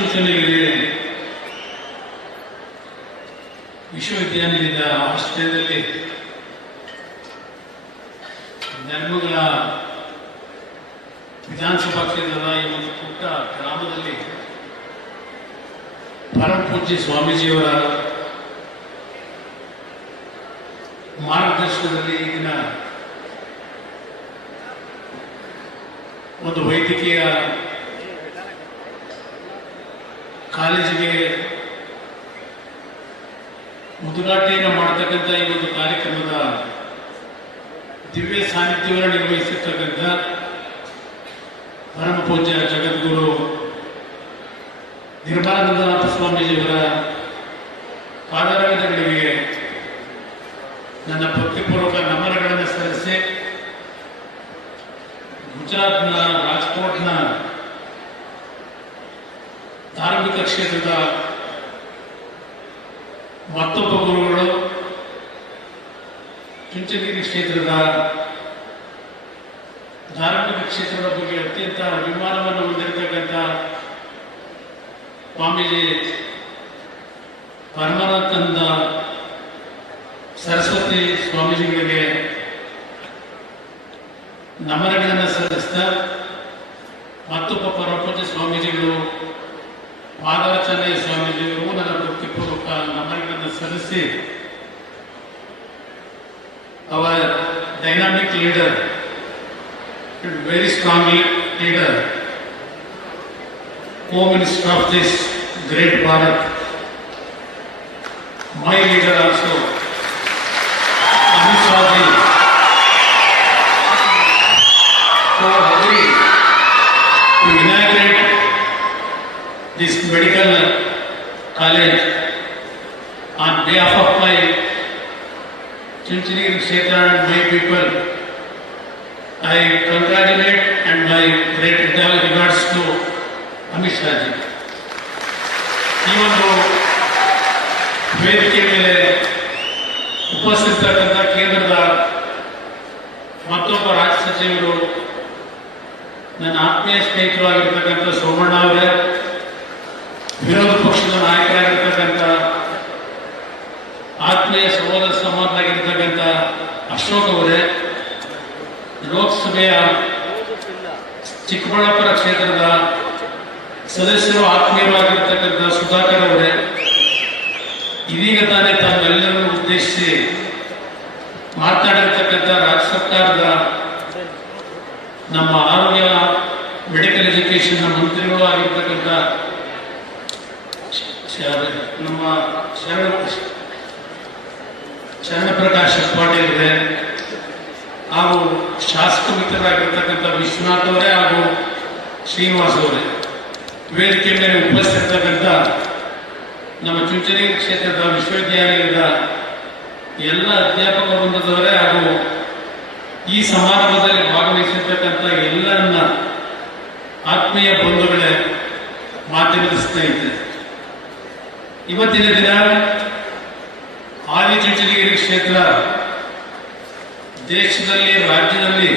ಆದಿಚುಂಚನಗಿರಿ ವಿಶ್ವವಿದ್ಯಾನಿಲಯದ ಆಶ್ರಯದಲ್ಲಿ ಧರ್ಮಗಳ ವಿಧಾನಸಭಾ ಕ್ಷೇತ್ರದ ಈ ಒಂದು ಪುಟ್ಟ ಗ್ರಾಮದಲ್ಲಿ ಪರಮಪೂಜ್ಯ ಸ್ವಾಮೀಜಿಯವರ ಮಾರ್ಗದರ್ಶನದಲ್ಲಿ ಈಗಿನ ಒಂದು ವೈದ್ಯಕೀಯ ಕಾಲೇಜಿಗೆ ಉದ್ಘಾಟನೆಯನ್ನು ಮಾಡತಕ್ಕಂಥ ಈ ಒಂದು ಕಾರ್ಯಕ್ರಮದ ದಿವ್ಯ ಸಾನ್ನಿಧ್ಯವನ್ನು ನಿರ್ವಹಿಸಿರ್ತಕ್ಕಂಥ ಪರಮ ಪೂಜ್ಯ ಜಗದ್ಗುರು ನಿರ್ಮಲಾನಂದನಾಥ ಸ್ವಾಮೀಜಿಯವರ ಪಾದರವಿಂದಗಳಿಗೆ ನನ್ನ ಭಕ್ತಿಪೂರ್ವಕ ನಮನಗಳನ್ನು ಸಲ್ಲಿಸಿ ಗುಜರಾತ್ನ ರಾಜ್ಕೋಟ್ನ ಧಾರ್ಮಿಕ ಕ್ಷೇತ್ರದ ಮತ್ತೊಬ್ಬ ಗುರುಗಳು ಚುಂಚನಗಿರಿ ಕ್ಷೇತ್ರದ ಧಾರ್ಮಿಕ ಕ್ಷೇತ್ರದ ಬಗ್ಗೆ ಅತ್ಯಂತ ಅಭಿಮಾನವನ್ನು ಹೊಂದಿರತಕ್ಕಂಥ ಸ್ವಾಮೀಜಿ ಪರಮಾನಂದ ಸರಸ್ವತಿ ಸ್ವಾಮೀಜಿಗಳಿಗೆ ನಮನಗಳನ್ನು ಸಲ್ಲಿಸ್ತಾ ಮತ್ತೊಬ್ಬ ಪರಪೂಜೆ ಸ್ವಾಮೀಜಿಗಳು ಪಾದಾಚಾರ್ಯ ಸ್ವಾಮೀಜಿಗಳು ನನ್ನ ಭಕ್ತಿಪೂರ್ವಕ ನಮನಗಳನ್ನು ಸಲ್ಲಿಸಿ ಅವರ dynamic leader very strong leader home minister of this great Bharat my leader also this medical college on behalf of my Chinchinigiri Kshetra and my people. I congratulate and my great regards to Amit Shah ji. ಈ ಒಂದು ವೇದಿಕೆ ಮೇಲೆ ಉಪಸ್ಥಿತಕ್ಕಂಥ ಕೇಂದ್ರದ ಮತ್ತೊಬ್ಬ ರಾಜ್ಯ ಸಚಿವರು ನನ್ನ ಆತ್ಮೀಯ ಸ್ನೇಹಿತರಾಗಿರ್ತಕ್ಕಂಥ ಸೋಮಣ್ಣ ಅವರೇ ವಿರೋಧ ಪಕ್ಷದ ನಾಯಕರಾಗಿರ್ತಕ್ಕಂಥ ಆತ್ಮೀಯ ಸಹೋದರ ಸಮಾನರಾಗಿರ್ತಕ್ಕಂಥ ಅಶೋಕ್ ಅವರೇ, ಲೋಕಸಭೆಯ ಚಿಕ್ಕಬಳ್ಳಾಪುರ ಕ್ಷೇತ್ರದ ಸದಸ್ಯರು ಆತ್ಮೀಯವಾಗಿರ್ತಕ್ಕಂಥ ಸುಧಾಕರ್ ಅವರೇ, ಇದೀಗ ತಾನೇ ತಮ್ಮೆಲ್ಲರನ್ನು ಉದ್ದೇಶಿಸಿ ಮಾತನಾಡಿರ್ತಕ್ಕಂಥ ರಾಜ್ಯ ಸರ್ಕಾರದ ನಮ್ಮ ಆರೋಗ್ಯ ಮೆಡಿಕಲ್ ಎಜುಕೇಶನ್ ಮಂತ್ರಿಗಳು ಆಗಿರ್ತಕ್ಕಂಥ ನಮ್ಮ ಶರಣ ಶರಣಪ್ರಕಾಶ್ ಪಾಟೀಲ್ ಇದೆ ಹಾಗೂ ಶಾಸಕ ಮಿತ್ರರಾಗಿರ್ತಕ್ಕಂಥ ವಿಶ್ವನಾಥ್ ಅವರೇ ಹಾಗೂ ಶ್ರೀನಿವಾಸ್ ಅವರೇ. ವೇದಿಕೆ ಮೇಲೆ ಉಪಸ್ಥಿತಕ್ಕಂಥ ನಮ್ಮ ಚುಂಚನಗಿರಿ ಕ್ಷೇತ್ರದ ವಿಶ್ವವಿದ್ಯಾಲಯದ ಎಲ್ಲ ಅಧ್ಯಾಪಕ ವೃಂದದವರೇ ಹಾಗೂ ಈ ಸಮಾರಂಭದಲ್ಲಿ ಭಾಗವಹಿಸಿರ್ತಕ್ಕಂಥ ಇವತ್ತಿನ ದಿನ ಆದಿಚುಂಚನಗಿರಿ ಕ್ಷೇತ್ರ ದೇಶದಲ್ಲಿ, ರಾಜ್ಯದಲ್ಲಿ,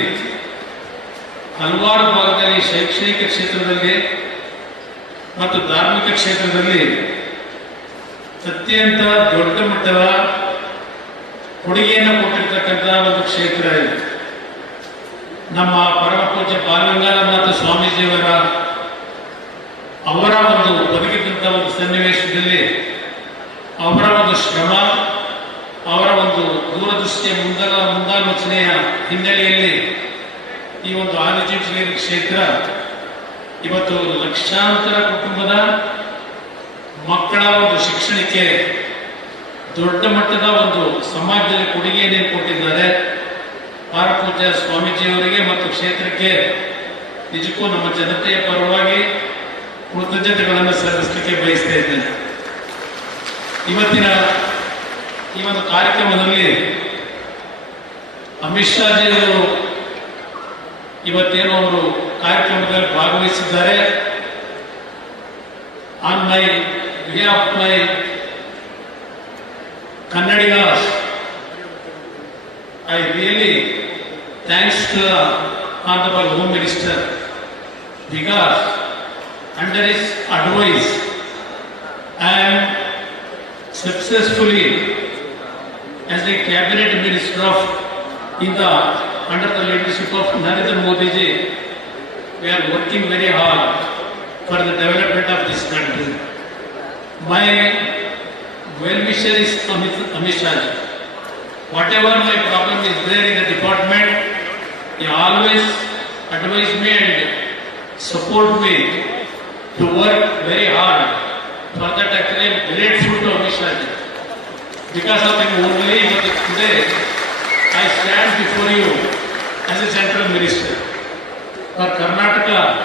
ಹಲವಾರು ಭಾಗದಲ್ಲಿ ಶೈಕ್ಷಣಿಕ ಕ್ಷೇತ್ರದಲ್ಲಿ ಮತ್ತು ಧಾರ್ಮಿಕ ಕ್ಷೇತ್ರದಲ್ಲಿ ಅತ್ಯಂತ ದೊಡ್ಡ ಮಟ್ಟದ ಕೊಡುಗೆಯನ್ನು ಕೊಟ್ಟಿರ್ತಕ್ಕಂಥ ಒಂದು ಕ್ಷೇತ್ರ ಇದೆ. ನಮ್ಮ ಪರಮ ಪೂಜ್ಯ ಬಾಲಗಂಗಾಧರನಾಥ ಸ್ವಾಮೀಜಿಯವರ ಅವರ ಒಂದು ಬದುಕಿದಂಥ ಒಂದು ಸನ್ನಿವೇಶದಲ್ಲಿ ಅವರ ಒಂದು ಶ್ರಮ, ಅವರ ಒಂದು ದೂರದೃಷ್ಟಿಯ ಮುಂದಲ ಮುಂದಾಲೋಚನೆಯ ಹಿನ್ನೆಲೆಯಲ್ಲಿ ಈ ಒಂದು ಆದಿಚುಂಚನಗಿರಿ ಕ್ಷೇತ್ರ ಇವತ್ತು ಲಕ್ಷಾಂತರ ಕುಟುಂಬದ ಮಕ್ಕಳ ಒಂದು ಶಿಕ್ಷಣಕ್ಕೆ ದೊಡ್ಡ ಮಟ್ಟದ ಒಂದು ಸಮಾಜದಲ್ಲಿ ಕೊಡುಗೆಯನ್ನು ಕೊಟ್ಟಿದ್ದಾರೆ. ಪಾರಪೂಜ್ಯ ಸ್ವಾಮೀಜಿಯವರಿಗೆ ಮತ್ತು ಕ್ಷೇತ್ರಕ್ಕೆ ನಿಜಕ್ಕೂ ನಮ್ಮ ಜನತೆಯ ಪರವಾಗಿ ಕೃತಜ್ಞತೆಗಳನ್ನು ಸಲ್ಲಿಸಲಿಕ್ಕೆ ಬಯಸ್ತಾ ಇದ್ದೇನೆ. ಇವತ್ತಿನ ಈ ಒಂದು ಕಾರ್ಯಕ್ರಮದಲ್ಲಿ ಅಮಿತ್ ಶಾಜಿಯವರು ಇವತ್ತೇನು ಅವರು ಕಾರ್ಯಕ್ರಮದಲ್ಲಿ ಭಾಗವಹಿಸಿದ್ದಾರೆ. On my way of my Kannadiga I really thanks to honourable home minister. Because under his advice, I am successfully as a cabinet minister of in the under the leadership of Narendra Modi ji, we are working very hard for the development of this country. My well-wisher is Amit, Amit. Whatever my problem is there in the department, he always advise me and support me to work very hard. That actually I am grateful to. Because of him only today I stand before you as a central minister. For Karnataka,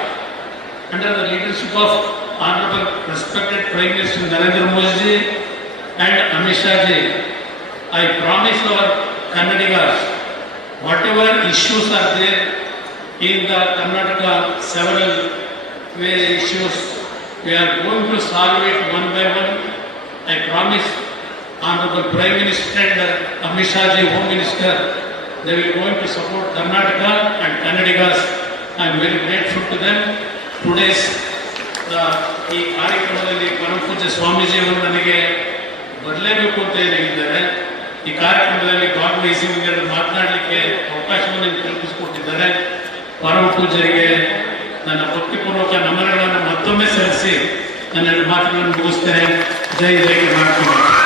under the leadership of Honorable respected Prime Minister Narendra Modi and ji, I promise our Kannadigas, whatever issues are there in the Karnataka, several issues, we are going to solve it one by one. I promise Honorable Prime Minister and Amishaji Home Minister, they will going to support Karnataka and Kannadigas. I am very grateful to them. Today's ಈ ಕಾರ್ಯಕ್ರಮದಲ್ಲಿ ಪರಮಪೂಜ್ಯ ಸ್ವಾಮೀಜಿ ಅವರು ನನಗೆ ಬರಲೇಬೇಕು ಅಂತ ಏನು ಹೇಳಿದ್ದಾರೆ ಈ ಕಾರ್ಯಕ್ರಮದಲ್ಲಿ ಭಾಗವಹಿಸಿ ಮಾತನಾಡಲಿಕ್ಕೆ ಅವಕಾಶವನ್ನು ಕಲ್ಪಿಸಿಕೊಟ್ಟಿದ್ದಾರೆ ಪರಮ ಪೂಜ್ಯರಿಗೆ ನನ್ನ ಭಕ್ತಿಪೂರ್ವಕ ನಮನ ಸಲ್ಲಿಸಿ ನನ್ನ ಮಾತುಗಳನ್ನು ಮುಗಿಸ್ತೇನೆ. ಜೈ ಜೈ ಕರ್ನಾಟಕ.